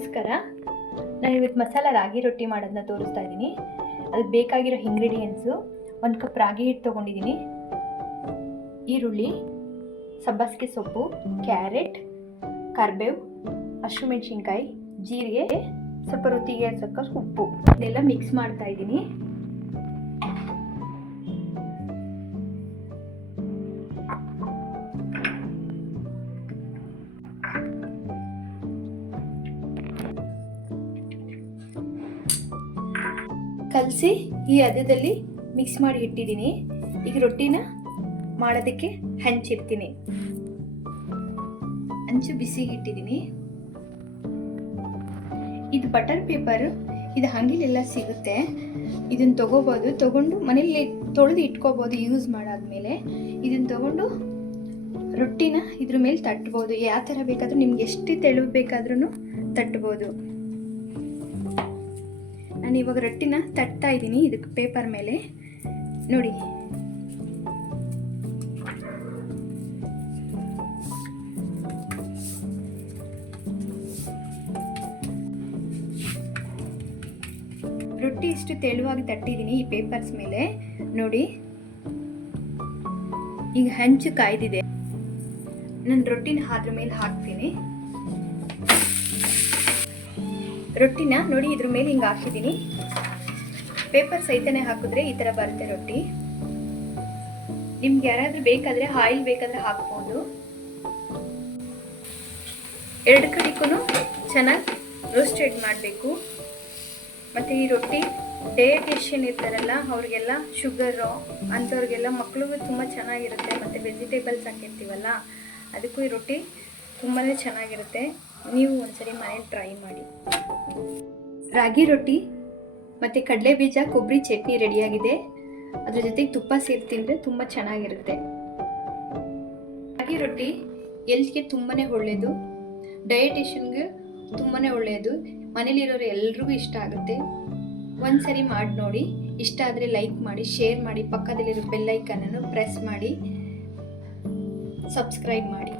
ನಮಸ್ಕಾರ. ನಾನು ಇವತ್ತು ಮಸಾಲ ರಾಗಿ ರೊಟ್ಟಿ ಮಾಡೋದನ್ನ ತೋರಿಸ್ತಾ ಇದ್ದೀನಿ. ಅದಕ್ಕೆ ಬೇಕಾಗಿರೋ ಇಂಗ್ರೀಡಿಯೆಂಟ್ಸು ಒಂದು ಕಪ್ ರಾಗಿ ಹಿಟ್ಟು ತೊಗೊಂಡಿದ್ದೀನಿ. ಈರುಳ್ಳಿ, ಸಬ್ಬಸಿಗೆ ಸೊಪ್ಪು, ಕ್ಯಾರೆಟ್, ಕರ್ಬೇವು, ಹಸಿಮೆಣ್ಸಿನ್ಕಾಯಿ, ಜೀರಿಗೆ, ಸ್ವಲ್ಪ ರುಚಿಗೆ ಸ್ವಲ್ಪ ಉಪ್ಪು. ಇದೆಲ್ಲ ಮಿಕ್ಸ್ ಮಾಡ್ತಾ ಇದ್ದೀನಿ. ಕಲಸಿ ಈ ಹದದಲ್ಲಿ ಮಿಕ್ಸ್ ಮಾಡಿ ಇಟ್ಟಿದ್ದೀನಿ. ಈಗ ರೊಟ್ಟಿನ ಮಾಡೋದಕ್ಕೆ ಹಂಚಿರ್ತೀನಿ ಹಂಚು ಬಿಸಿಗೆ ಇಟ್ಟಿದ್ದೀನಿ. ಇದು ಬಟರ್ ಪೇಪರ್, ಇದು ಅಂಗಡಿಲೆಲ್ಲ ಸಿಗುತ್ತೆ. ಇದನ್ನು ತೊಗೋಬೋದು. ತಗೊಂಡು ಮನೇಲಿ ತೊಳೆದು ಇಟ್ಕೋಬೋದು ಯೂಸ್ ಮಾಡಾದ್ಮೇಲೆ. ಇದನ್ನು ತಗೊಂಡು ರೊಟ್ಟಿನ ಇದ್ರ ಮೇಲೆ ತಟ್ಬೋದು. ಯಾವ ಥರ ಬೇಕಾದರೂ ನಿಮ್ಗೆ ಎಷ್ಟು ತೆಳು ಬೇಕಾದ್ರೂ ತಟ್ಬೋದು. ನಾನು ಇವಾಗ ರೊಟ್ಟಿನ ತಟ್ತಾ ಇದ್ದೀನಿ, ಇದಕ್ಕೆ ಪೇಪರ್ ಮೇಲೆ. ನೋಡಿ. ರೊಟ್ಟಿ ಇಷ್ಟು ತೆಳುವಾಗಿ ತಟ್ಟಿದ್ದೀನಿ ಈ ಪೇಪರ್ಸ್ ಮೇಲೆ. ನೋಡಿ. ಈಗ ಹಂಚು ಕಾಯ್ದಿದೆ. ನಾನು ರೊಟ್ಟಿನ ಅದ್ರ ಮೇಲೆ ಹಾಕ್ತೀನಿ. ರೊಟ್ಟಿನ ನೋಡಿ, ಇದ್ರ ಮೇಲೆ ಹಿಂಗೆ ಹಾಕಿದ್ದೀನಿ. ಪೇಪರ್ ಸಹಿತನೇ ಹಾಕಿದ್ರೆ ಈ ಥರ ಬರುತ್ತೆ ರೊಟ್ಟಿ. ನಿಮ್ಗೆ ಯಾರಾದ್ರೂ ಬೇಕಾದರೆ ಆಯಿಲ್ ಬೇಕಾದರೆ ಹಾಕ್ಬೋದು. ಎರಡು ಕಡೆಗೂ ಚೆನ್ನಾಗಿ ರೋಸ್ಟೆಡ್ ಮಾಡಬೇಕು. ಮತ್ತು ಈ ರೊಟ್ಟಿ ಡಯಟಿಷಿಯನ್ ಇರ್ತಾರಲ್ಲ, ಅವ್ರಿಗೆಲ್ಲ ಶುಗರು ಅಂಥವ್ರಿಗೆಲ್ಲ ಮಕ್ಳಿಗೂ ತುಂಬ ಚೆನ್ನಾಗಿರುತ್ತೆ. ಮತ್ತು ವೆಜಿಟೇಬಲ್ಸ್ ಹಾಕಿರ್ತೀವಲ್ಲ, ಅದಕ್ಕೂ ಈ ರೊಟ್ಟಿ ತುಂಬಾ ಚೆನ್ನಾಗಿರುತ್ತೆ. ನೀವು ಒಂದ್ಸರಿ ಮನೇಲಿ ಟ್ರೈ ಮಾಡಿ. ರಾಗಿ ರೊಟ್ಟಿ ಮತ್ತು ಕಡಲೆ ಬೀಜ, ಕೊಬ್ಬರಿ ಚಟ್ನಿ ರೆಡಿಯಾಗಿದೆ. ಅದ್ರ ಜೊತೆಗೆ ತುಪ್ಪ ಸೇರಿ ತಿಂದರೆ ತುಂಬ ಚೆನ್ನಾಗಿರುತ್ತೆ. ರಾಗಿ ರೊಟ್ಟಿ ಎಲ್ತ್ಗೆ ತುಂಬಾ ಒಳ್ಳೆಯದು ಡಯಟಿಷನ್ಗೆ ತುಂಬಾ ಒಳ್ಳೆಯದು ಮನೇಲಿರೋರು ಎಲ್ರಿಗೂ ಇಷ್ಟ ಆಗುತ್ತೆ. ಒಂದ್ಸರಿ ಮಾಡಿ ನೋಡಿ. ಇಷ್ಟ ಆದರೆ ಲೈಕ್ ಮಾಡಿ ಶೇರ್ ಮಾಡಿ, ಪಕ್ಕದಲ್ಲಿರೋ ಬೆಲ್ಲೈಕನನ್ನು ಪ್ರೆಸ್ ಮಾಡಿ. ಸಬ್ಸ್ಕ್ರೈಬ್ ಮಾಡಿ.